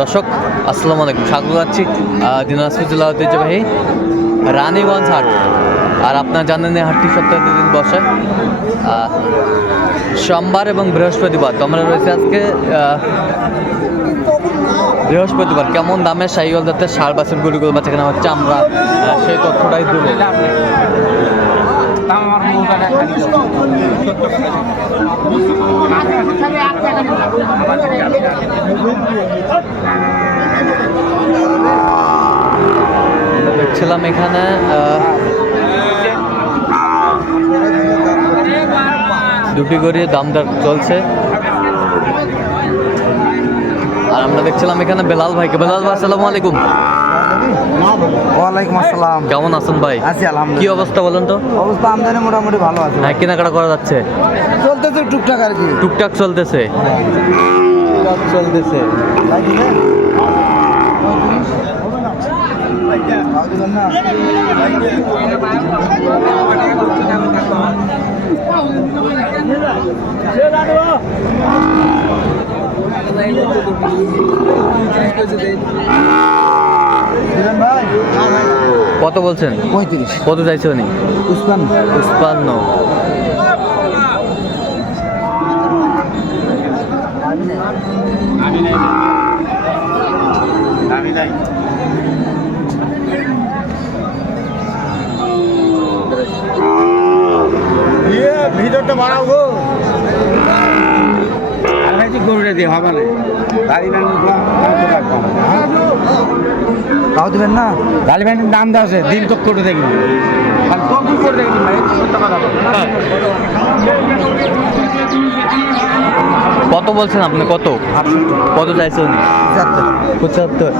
দর্শক, আসসালামু আলাইকুম। স্বাগত জানাচ্ছি দিনাজপুর জেলা ঐতিহ্যবাহী রানীগঞ্জ হাট। আর আপনারা জানেন এই হাটটি সপ্তাহে দুদিন বসে। সোমবার এবং বৃহস্পতিবার তো আমরা রয়েছে আজকে বৃহস্পতিবার। কেমন দামে সাইকেল যাতে সার বাসের গরুগুলো বাচ্চা কেনা হচ্ছে আমরা সেই তথ্যটাই দেবো। দেখছিলাম এখানে আহ, দুটি করে দাম দর চলছে। আর আমরা দেখছিলাম এখানে বেলাল ভাইকে। বেলাল ভাই আসসালামু আলাইকুম। ওয়ালাইকুম আসসালাম। কেমন আছেন ভাই? আছি কি আলহামদুলিল্লাহ। অবস্থা বলেন তো? অবস্থা আমদানি মোটামুটি ভালো আছে হ্যাঁ কেনাকাটা করা যাচ্ছে? চলতেছে টুকটাক আর কি। টুকটাক চলতেছে। টুকটাক চলতেছে। কত বলছেন? পঁয়ত্রিশ। কত চাইছে উনি? উসমান পুষ্পান্ন ভিতরটা বাড়াও গো। গরুটা দিয়ে হবে না। গাড়ি তাও দিবেন না? গাড়ি ভ্যানের দাম দেওয়া আছে দিন তো করে দেখবেন আর করে দেখবেন। কত বলছেন আপনি? কত? কত চাইছে উনি? পঁচাত্তর।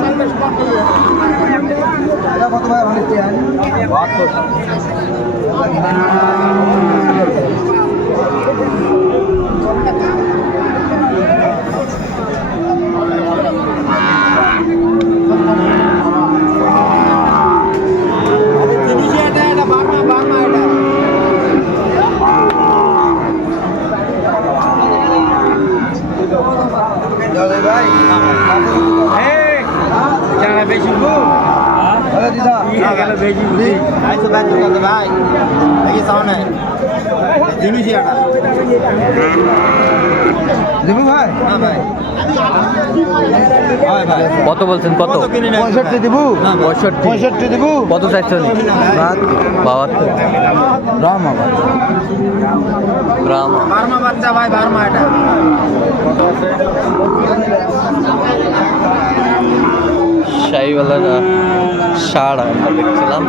এই, যারা বেশি কত বলছেন? কত? পঁয়ষট্টি দেবো। পঁয়ষট্টি। পঁয়ষট্টি দেবো। কত চাইছে উনি বাহাত্তর। রাম। আবার গ্রাম বার্মা বাচ্চা ভাই বার্মা এটা সার আমরা দেখছিলাম।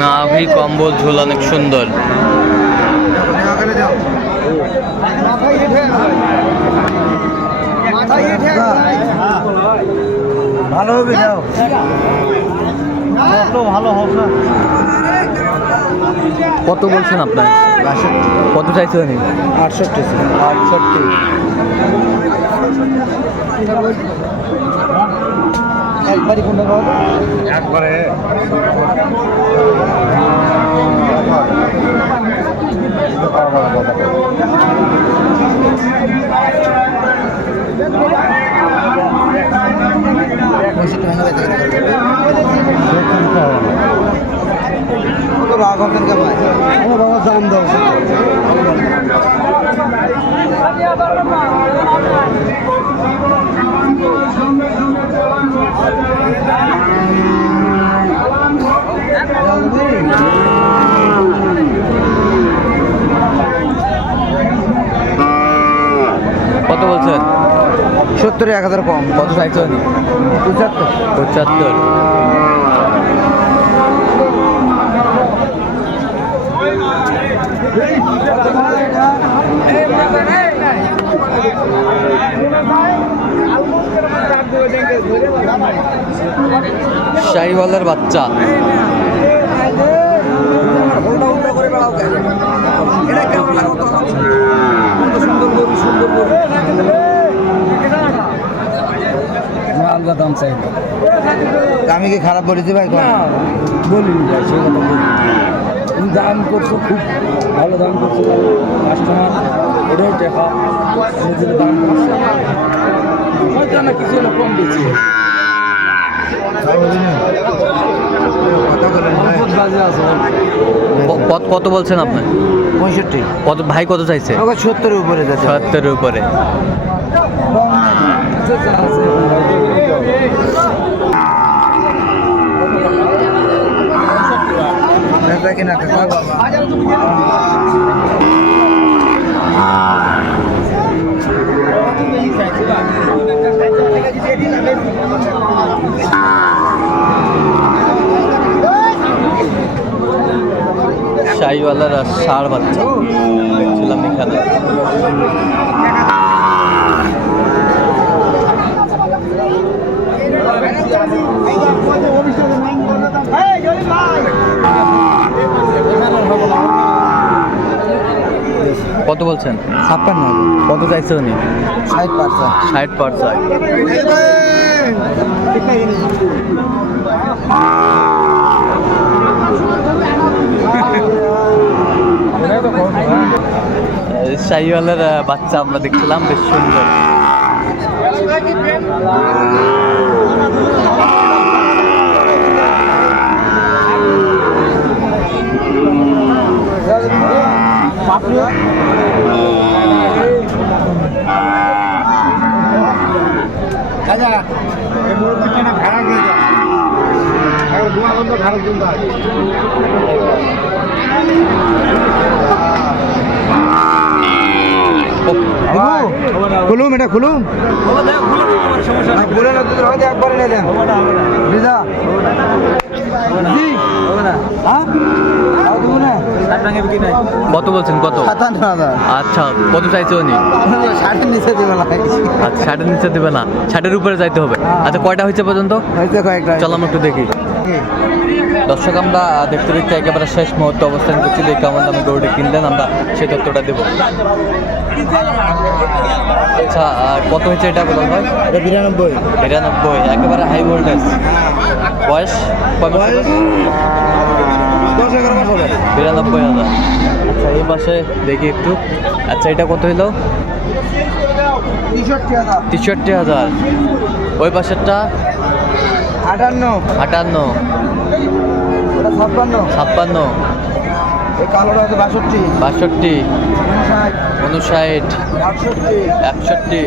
নাভি কম্বল ঝোল অনেক সুন্দর। ভালো হবে যাও। ভালো হোক না। কত বলছেন আপনার? কত চাইছেন আটষট্টি। আটষট্টি। একবারই কোনটা পাবো একবারে। রাগ হবেন কে বাবা দাম দাও কত বলছেন সত্তর এক হাজার কম। কত চাইছে উনি পঁচাত্তর। পঁচাত্তর। শাহিওয়ালের বাচ্চা। আলগা দাম চাই আমি কি খারাপ বলেছি ভাই না বলিনি ভাই সে কথা বলিনি। দাম করছ খুব ভালো দাম করছ কাস্টমার এটাও টেকা নিজের দাম করছ হয়তো না কিছু কম বেশি কথা বলেন ভাই। অল্প বাজে আছে ক- কত কত বলছেন আপনি? পঁয়ষট্টি। কত ভাই কত চাইছে? সত্তরের উপরে সত্তরের উপরে। বেচা শাহিওয়ালার আর ষাঁড় বাচ্চা ছিলাম এখানে কত বলছেন ছাপ্পান্ন কত চাইছে উনি ষাট পার্সেন্ট ষাট পার্সেন্ট শাহিওয়ালের বাচ্চা আমরা দেখছিলাম বেশ সুন্দর। খুলুম এটা খুলুম। খুলে না দুধ হয়তো একবারে নিয়ে দেন দিদা জি। হ্যাঁ? কত বলছেন? কত? আচ্ছা কত চাইছে উনি? ষাটের নিচে দেবো না। আচ্ছা ষাটের নিচে দেবে না। ষাটের উপরে যাইতে হবে। আচ্ছা কয়টা হয়েছে পর্যন্ত? চলো আমরা একটু দেখি। দর্শক আমরা দেখতে দেখতে একেবারে শেষ মুহূর্তে অবস্থান করছি। দেখে কেমন দামে গরুটি কিনলেন আমরা সেই তথ্যটা দেবো। আচ্ছা কত হয়েছে এটা বলুন ভাই? বিরানব্বই। নিরানব্বই একেবারে হাই ভোল্টেজ বয়স? বিরানব্বই হাজার। আচ্ছা এই পাশে দেখি একটু। আচ্ছা এটা কত হইল? তেষট্টি হাজার। ওই পাশেরটা? আটান্ন। আটান্ন। ছাপ্পান্ন। ছাপ্পান্ন। এই কালোটা হচ্ছে বাষট্টি। বাষট্টি। উনষাট। একষট্টি।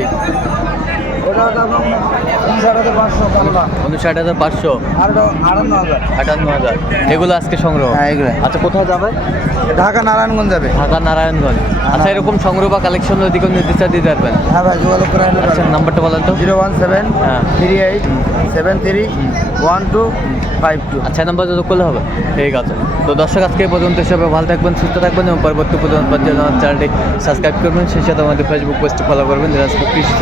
ওটা হচ্ছে উনষাট হাজার পাঁচশো কালোটা উনষাট হাজার পাঁচশো? আর আটান্ন হাজার। আটান্ন হাজার। এগুলো আজকে সংগ্রহ? হ্যাঁ, এগুলো। আচ্ছা কোথায় যাবে? ঢাকা নারায়ণগঞ্জ যাবে। ঢাকা নারায়ণগঞ্জ। আচ্ছা এরকম সংগ্রহ বা কালেকশন যদি কোনো নির্দিষ্ট দিতে পারবেন? হ্যাঁ ভাই যোগাযোগ করে আচ্ছা নাম্বারটা বলেন তো। জিরো ওয়ান সেভেন হ্যাঁ। Three eight seven three one two five two. আচ্ছা নাম্বার করলে হবে? ঠিক আছে। তো দর্শক আজকে পর্যন্ত হিসাবে ভালো থাকবেন সুস্থ থাকবেন এবং পরবর্তী পর্যন্ত চ্যানেলটি সাবস্ক্রাইব করবেন। সেই সাথে আমাদের ফেসবুক পেজটি ফলো করবেন। দিনাজপুর কৃষি